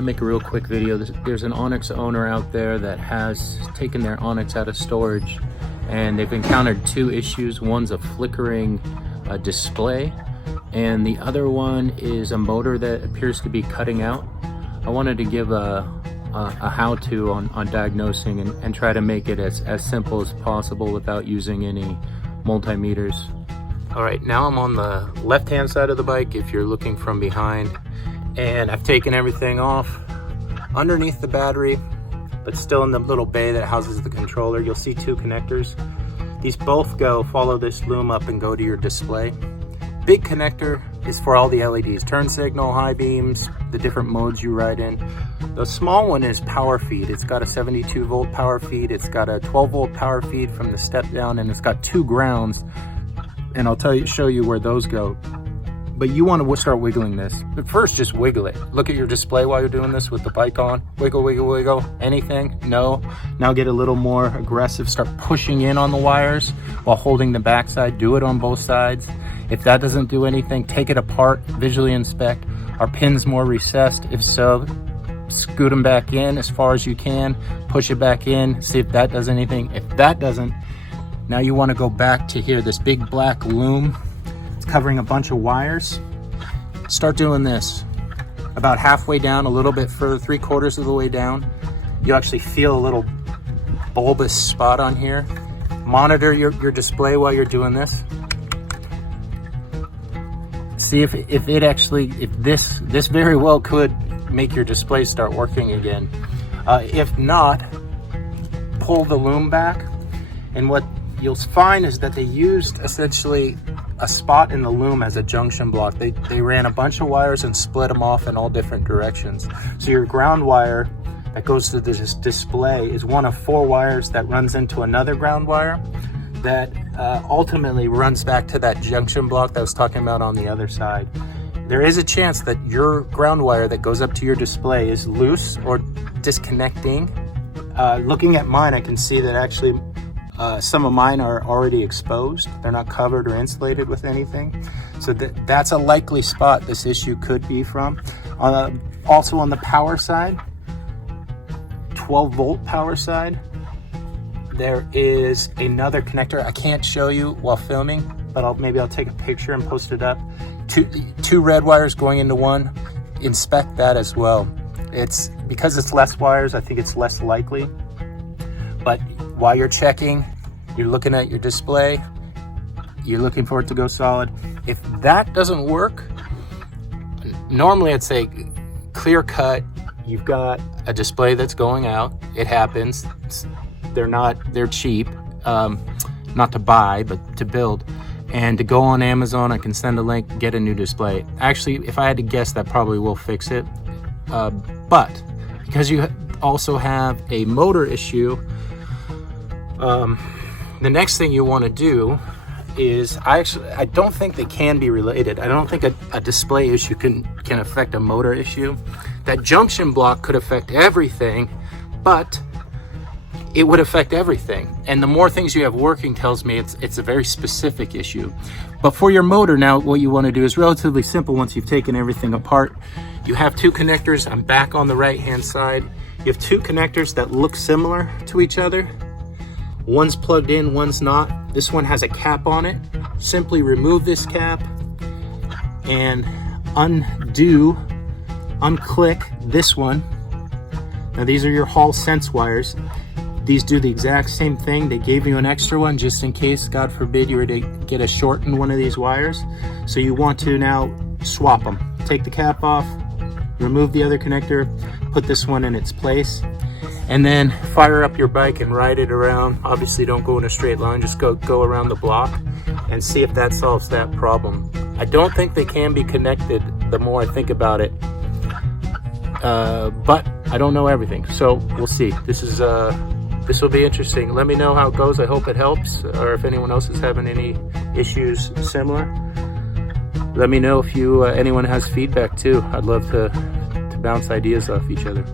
to make a real quick video. There's an Onyx owner out there that has taken their Onyx out of storage, and they've encountered two issues. One's a flickering display, and the other one is a motor that appears to be cutting out. I wanted to give a how-to on diagnosing and try to make it as simple as possible without using any multimeters. All right, now I'm on the left-hand side of the bike if you're looking from behind, and I've taken everything off underneath the battery, but still in the little bay that houses the controller. You'll see two connectors. These both follow this loom up and go to your display. Big connector is for all the LEDs, turn signal, high beams, the different modes you ride in. The small one is power feed. It's got a 72 volt power feed. It's got a 12 volt power feed from the step down, and it's got two grounds. And I'll show you where those go. But you want to start wiggling this. But first, just wiggle it. Look at your display while you're doing this with the bike on. Wiggle, wiggle, wiggle. Anything? No. Now get a little more aggressive. Start pushing in on the wires while holding the backside. Do it on both sides. If that doesn't do anything, take it apart, visually inspect. Are pins more recessed? If so, scoot them back in as far as you can. Push it back in. See if that does anything. If that doesn't, now you want to go back to here, this big black loom. It's covering a bunch of wires. Start doing this. About halfway down, a little bit further, 3/4 of the way down. You actually feel a little bulbous spot on here. Monitor your display while you're doing this. See if this very well could make your display start working again. If not, pull the loom back, and what you'll find is that they used essentially a spot in the loom as a junction block. They ran a bunch of wires and split them off in all different directions. So your ground wire that goes to this display is one of 4 wires that runs into another ground wire that ultimately runs back to that junction block that I was talking about on the other side. There is a chance that your ground wire that goes up to your display is loose or disconnecting. Looking at mine, I can see that actually some of mine are already exposed. They're not covered or insulated with anything. So that's a likely spot this issue could be from. Also on the power side, 12 volt power side, there is another connector. I can't show you while filming, but maybe I'll take a picture and post it up. Two red wires going into one. Inspect that as well. Because it's less wires, I think it's less likely. But while you're checking, you're looking at your display, you're looking for it to go solid. If that doesn't work, normally I'd say clear cut. You've got a display that's going out. It happens. They're cheap, not to buy, but to build. And to go on Amazon, I can send a link, get a new display. Actually, if I had to guess, that probably will fix it. But because you also have a motor issue, the next thing you want to do is, I don't think they can be related. I don't think a display issue can affect a motor issue. That junction block could affect everything, but it would affect everything. And the more things you have working tells me it's a very specific issue. But for your motor now, what you want to do is relatively simple. Once you've taken everything apart, you have two connectors. I'm back on the right-hand side. You have two connectors that look similar to each other. One's plugged in, one's not. This one has a cap on it. Simply remove this cap and unclick this one. Now these are your Hall Sense wires. These do the exact same thing. They gave you an extra one just in case, God forbid, you were to get a short in one of these wires. So you want to now swap them. Take the cap off, remove the other connector, put this one in its place, and then fire up your bike and ride it around. Obviously don't go in a straight line, just go around the block and see if that solves that problem. I don't think they can be connected the more I think about it, but I don't know everything, so we'll see. This will be interesting. Let me know how it goes. I hope it helps, or if anyone else is having any issues similar. Let me know if anyone has feedback too. I'd love to bounce ideas off each other.